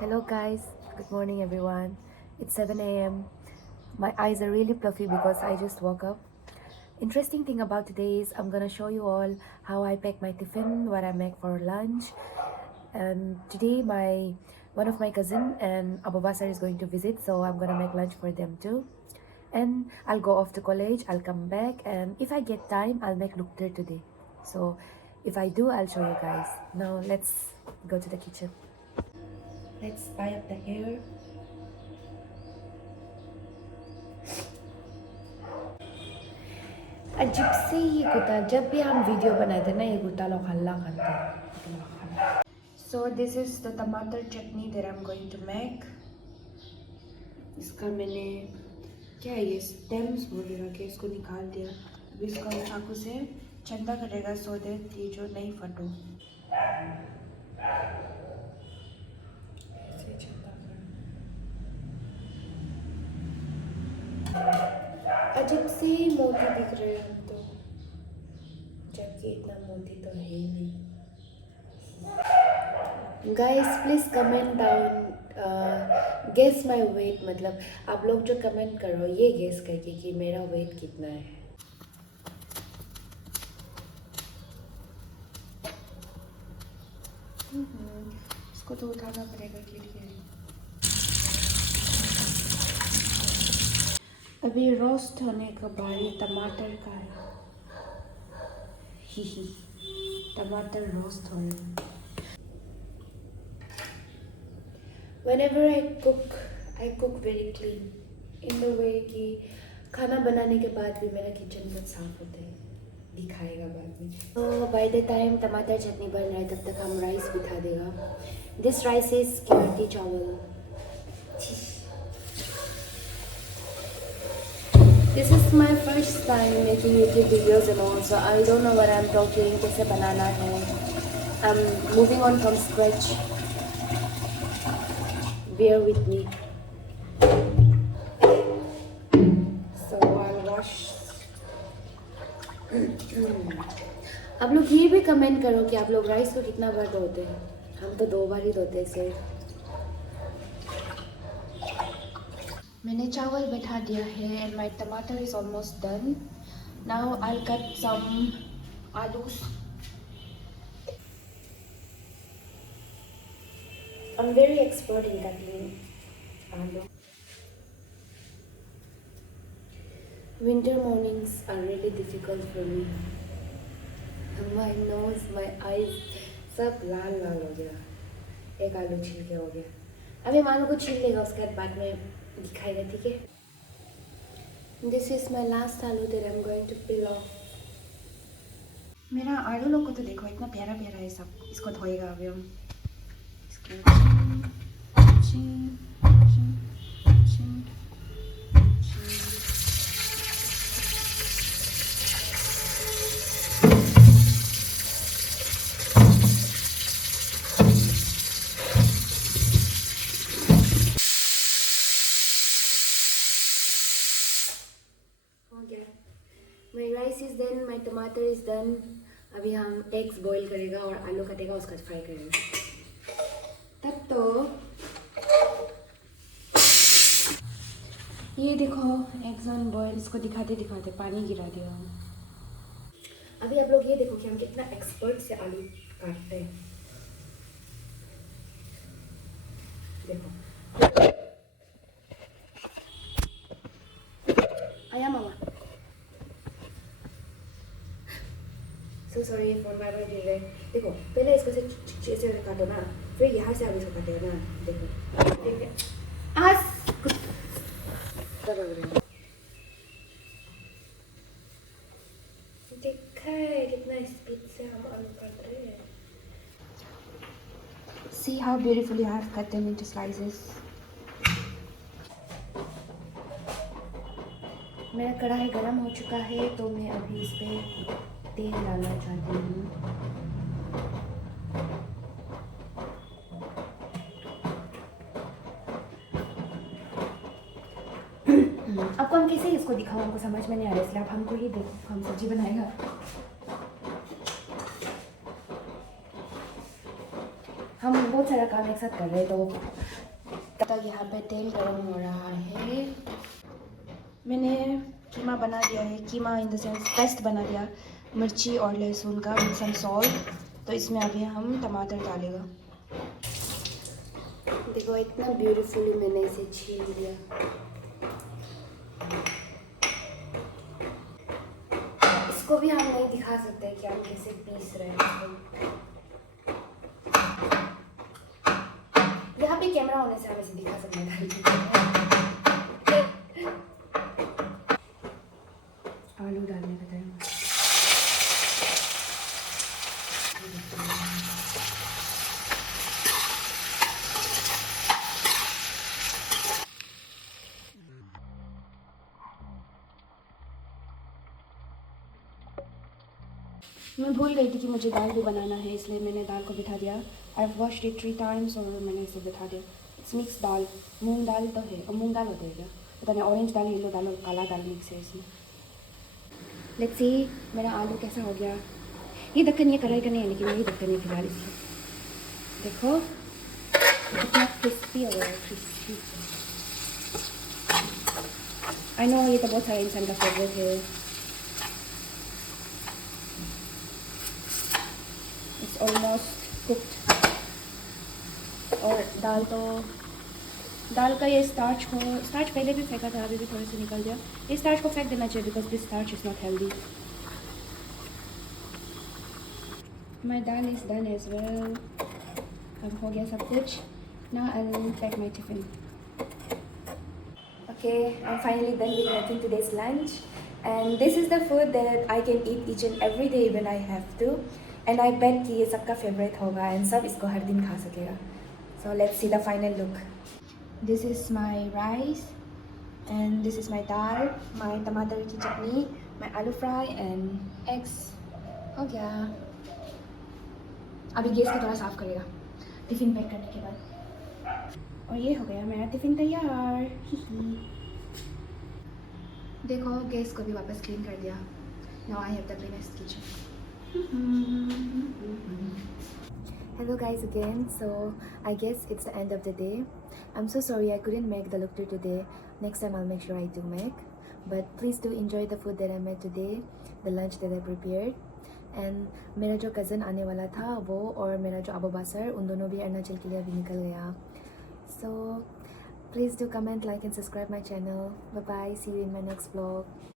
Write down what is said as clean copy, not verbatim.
Hello guys, good morning everyone. It's 7 a.m. My eyes are really fluffy because I just woke up. Interesting thing about today is I'm gonna show you all how I pack my tiffin, what I make for lunch. And today my one of my cousin and Abu Basar is going to visit, so I'm gonna make lunch for them too. And I'll go off to college, I'll come back, and if I get time, I'll make lukter today. So if I do, I'll show you guys. Now let's go to the kitchen. Let's buy up the hair. अजीब से ये कुत्ता जब भी हम video बनाते ना ये कुत्ता लोग हल्ला करते हैं. So this is the tomato chutney that I'm going to make. इसका मैंने क्या है ये स्टेम्स वगैरह के इसको निकाल दिया. अभी इसको चाकू से चंदा करेगा so that ये जो नहीं फटो. ऐसे चंदा कर. अजीब सी मोती दिख रहे हैं हम तो, जबकि इतना मोती तो है ही नहीं. Guys please comment down, guess my weight. मतलब आप लोग जो कमेंट करो ये गेस करके कि मेरा वेट कितना है. इसको तो उठाना पड़ेगा के लिए. अभी रोस्ट होने का बारी टमाटर का है. ही टमाटर रोस्ट हो रहे हैं. Whenever I cook very clean. In the way कि खाना बनाने के बाद भी मेरा किचन बहुत साफ होता है. दिखाएगा बाद में. तो by the time टमाटर चटनी बन रहा है तब तक हम राइस बिठा देगा. This rice is कीमती चावल. This is my first time making YouTube videos and all, so I don't know what I'm talking, कैसे बनाना है. I'm moving on from scratch. Bear with me. So I'll wash. आप लोग ये भी comment करो कि आप लोग राइस को कितना बार धोते हैं. हम तो 2 बार ही धोते हैं सिर्फ. मैंने चावल बैठा दिया है and my tomato is almost done. Now I'll cut some alus. I'm very expert in cutting aloo. Winter mornings are really difficult for me. My nose, my eyes, सब लाल लाल हो गया. एक आलू छील के हो गया. अभी हम आलू को छील लेगा, उसके बाद में दिखाएगा, ठीक है. This is my last आलू that I'm going to peel off. मेरा आलू लोग को तो देखो इतना प्यारा प्यारा है सब. इसको धोएगा अभी हम. My rice is done, my tomato is done. अभी हम एग्स बॉईल करेगा और आलू कटेगा, उसका फ्राई करेंगे. तब तो ये देखो एग्स ऑन बॉईल. इसको दिखाते दिखाते पानी गिरा दिया. अभी आप लोग ये देखो कि हम कितना एक्सपर्ट से आलू काटते हैं. देखो आया मामा. So sorry for my delay. देखो पहले इसको से काटो ना, फिर यहाँ से आप इसको काटेगा ना. देखो ठीक है. आज देखा है कितना स्पीड से हम आलू काट रहे हैं. See how beautifully I have cut them into slices. मेरा कढ़ाई गरम हो चुका है तो मैं अभी इस पे तेल डालना चाहती हूँ. आपको हम कैसे इसको दिखाओ, हमको समझ में नहीं आ रहा, इसलिए आप हमको ही देखो. हम सब्जी बनाएगा. हम बहुत सारा काम एक साथ कर रहे तो तब तक यहाँ पे तेल गर्म हो रहा है। मैंने कीमा बना दिया है, कीमा इन द सेंस पेस्ट बना दिया मिर्ची और लहसुन का विद सम सॉल्ट। तो इसमें अभी हम टमाटर डालेगा। देखो इतना ब्यूटीफुली मैंने इसे छील लिया। इसको भी हम नहीं दिखा सकते कि हम कैसे पीस रहे हैं। यहाँ पे कैमरा होने से हम इसे दिखा सकते हैं। आलू डालने का टाइम। मैं भूल गई थी कि मुझे दाल भी बनाना है, इसलिए मैंने दाल को बिठा दिया। I have washed it 3 times और मैंने इसे बिठा दिया। इट्स मिक्स दाल, मूंग दाल तो है और मूंग दाल होता है क्या पता नहीं, ऑरेंज दाल, येलो दाल और काला दाल मिक्स है इसमें। लेट्स सी मेरा आलू कैसा हो गया। ये ढक्कन ये कढ़ाई का नहीं है, लेकिन यही ढक्कन है फिलहाल इसलिए। देखो कितना क्रिस्पी हो गया है, क्रिस्पी। आई नो ये तो बहुत सारे इंसान का फेवरेट है। It's almost cooked. और दाल का ये स्टार्च पहले भी फेंका था, अभी भी थोड़े से निकल गया। ये स्टार्च को फेंक देना चाहिए because this starch is not healthy. My dal is done as well. अब हो गया सब कुछ। Now I will pack my tiffin. Okay, I'm finally done with making today's lunch, and this is the food that I can eat each and every day when I have to, and I bet कि ये सबका favorite होगा and सब इसको हर दिन खा सकेगा. So let's see the final look. This is my rice, and this is my dal, my टमाटर की चटनी, my आलू fry and eggs. हो गया. अभी गैस को थोड़ा साफ करेगा टिफिन पैक करने के बाद। और ये हो गया मेरा टिफिन तैयार। देखो गैस को भी वापस क्लीन कर दिया। Now I have the cleanest kitchen. Hello guys again. So I guess it's the end of the day. I'm so sorry I couldn't make the look through today. Next time I'll make sure I do make. But please do enjoy the food that I made today, the lunch that I prepared. And मेरा जो cousin आने वाला था वो और मेरा जो अबू बसर, उन दोनों भी अरुणाचल के लिए अभी निकल गया। So please do comment, like and subscribe my channel. Bye bye, see you in my next vlog.